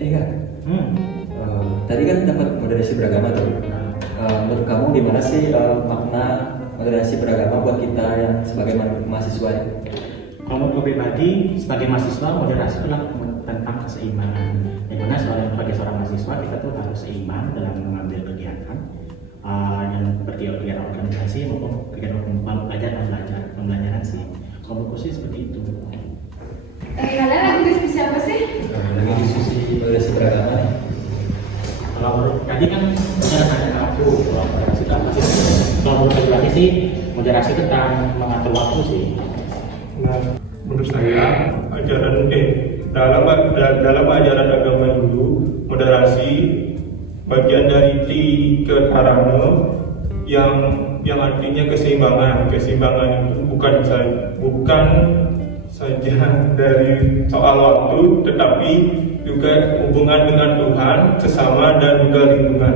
Iya. Tadi kan dapat moderasi beragama tuh. Menurut kamu gimana sih makna moderasi beragama buat kita yang sebagai mahasiswa ya? Kalau menurut pribadi, sebagai mahasiswa, moderasi adalah tentang keseimbangan. Yang mana sebagai seorang mahasiswa kita tuh harus seimbang dalam mengambil kegiatan yang seperti kegiatan organisasi maupun kegiatan pembelajaran sih. Kalau menurutku sih seperti itu. Kalian lagi diskusi apa sih? Lagi diskusi moderasi beragama nih. Kalau menurut tadi kan benar ada aku, kalau moderasi itu apa sih? Kalau menurut pribadi sih, moderasi tentang mengatur waktu sih. Nah, menurut saya dalam ajaran agama dulu, moderasi bagian dari tiga karana yang artinya keseimbangan. Keseimbangan itu bukan saja dari soal waktu, tetapi juga hubungan dengan Tuhan, sesama dan juga lingkungan.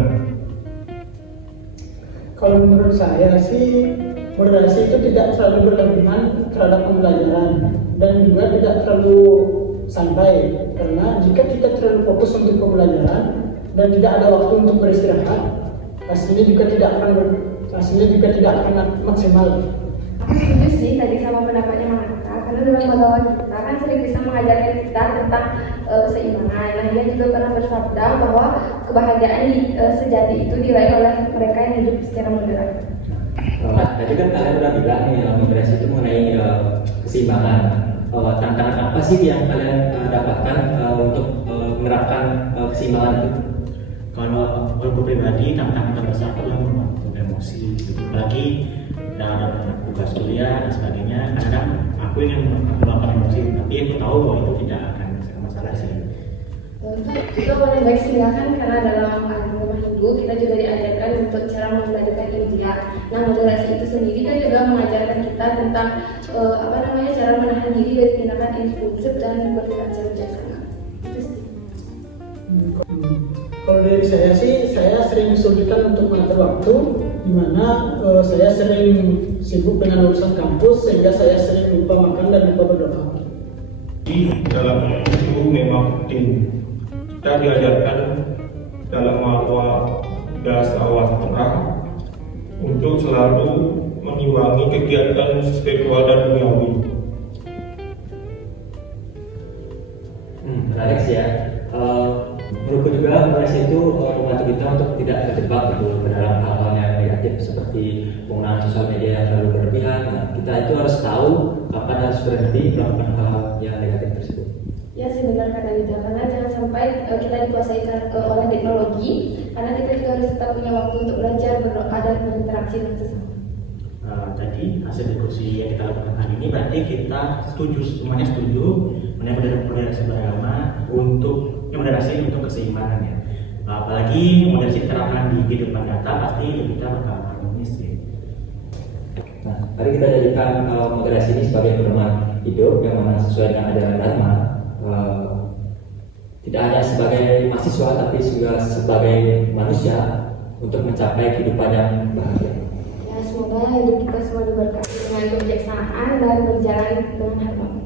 Kalau menurut saya sih, moderasi itu tidak terlalu berlebihan terhadap pembelajaran dan juga tidak terlalu santai, karena jika kita terlalu fokus untuk pembelajaran dan tidak ada waktu untuk beristirahat, hasilnya juga tidak akan maksimal. Aku setuju sih tadi sama pendapatnya Mahaka, karena dalam agama kita kan sering bisa mengajarkan kita tentang keseimbangan. Nah, dia juga pernah bersabda bahwa kebahagiaan sejati itu diraih oleh mereka yang hidup secara moderat. Tadi kan kalian udah bilang nih moderasi itu mengenai keseimbangan. Tantangan apa sih yang kalian dapatkan untuk menerapkan keseimbangan itu? Kalau menurut pribadi, tantangan terbesar adalah mengatur emosi, apalagi dalam tugas kuliah dan sebagainya. Kadang aku ingin melakukan emosi, tapi aku tahu bahwa itu tidak akan masalah sih. Itu boleh baik silakan, karena dalam agama Hindu kita juga diajarkan untuk cara membelajarkan India. Nah, moderasi itu sendiri kan juga mengajarkan kita tentang cara menahan diri dari tindakan impulsif dan bertindak secara bijaksana. Itu sih. Kalau dari saya sih, saya sering kesulitan untuk mengatur waktu, di mana saya sering sibuk dengan urusan kampus sehingga saya sering lupa makan dan lupa berdoa. Di dalam itu memang penting. Kita diajarkan dalam dasar tengah untuk selalu mengimbangi kegiatan spiritual dan duniawi. Menarik sih ya. Menurutku juga moderasi itu membantu kita untuk tidak terjebak gitu ke dalam hal-hal yang negatif seperti penggunaan sosial media yang terlalu berlebihan. Nah, kita itu harus tahu kapan harus berhenti melakukan hal yang negatif tersebut. Ya sih, benar kata Yuda, karena jangan sampai kita dikuasai oleh teknologi, karena kita juga harus tetap punya waktu untuk belajar, berdoa, dan berinteraksi dengan sesama. Tadi hasil diskusi yang kita lakukan hari ini berarti kita semuanya setuju mengenai moderasi beragama untuk moderasi untuk keseimbangan ya. Apalagi moderasi diterapkan di kehidupan nyata, pasti kita bakal harmonis ya. Nah, tadi kita jadikan moderasi ini sebagai pedoman hidup yang mana sesuai dengan ajaran Dharma. Tidak hanya sebagai mahasiswa tapi juga sebagai manusia untuk mencapai kehidupan yang bahagia. Ya, semoga hidup kita semua diberkati dengan kebijaksanaan dan berjalan dengan harmoni.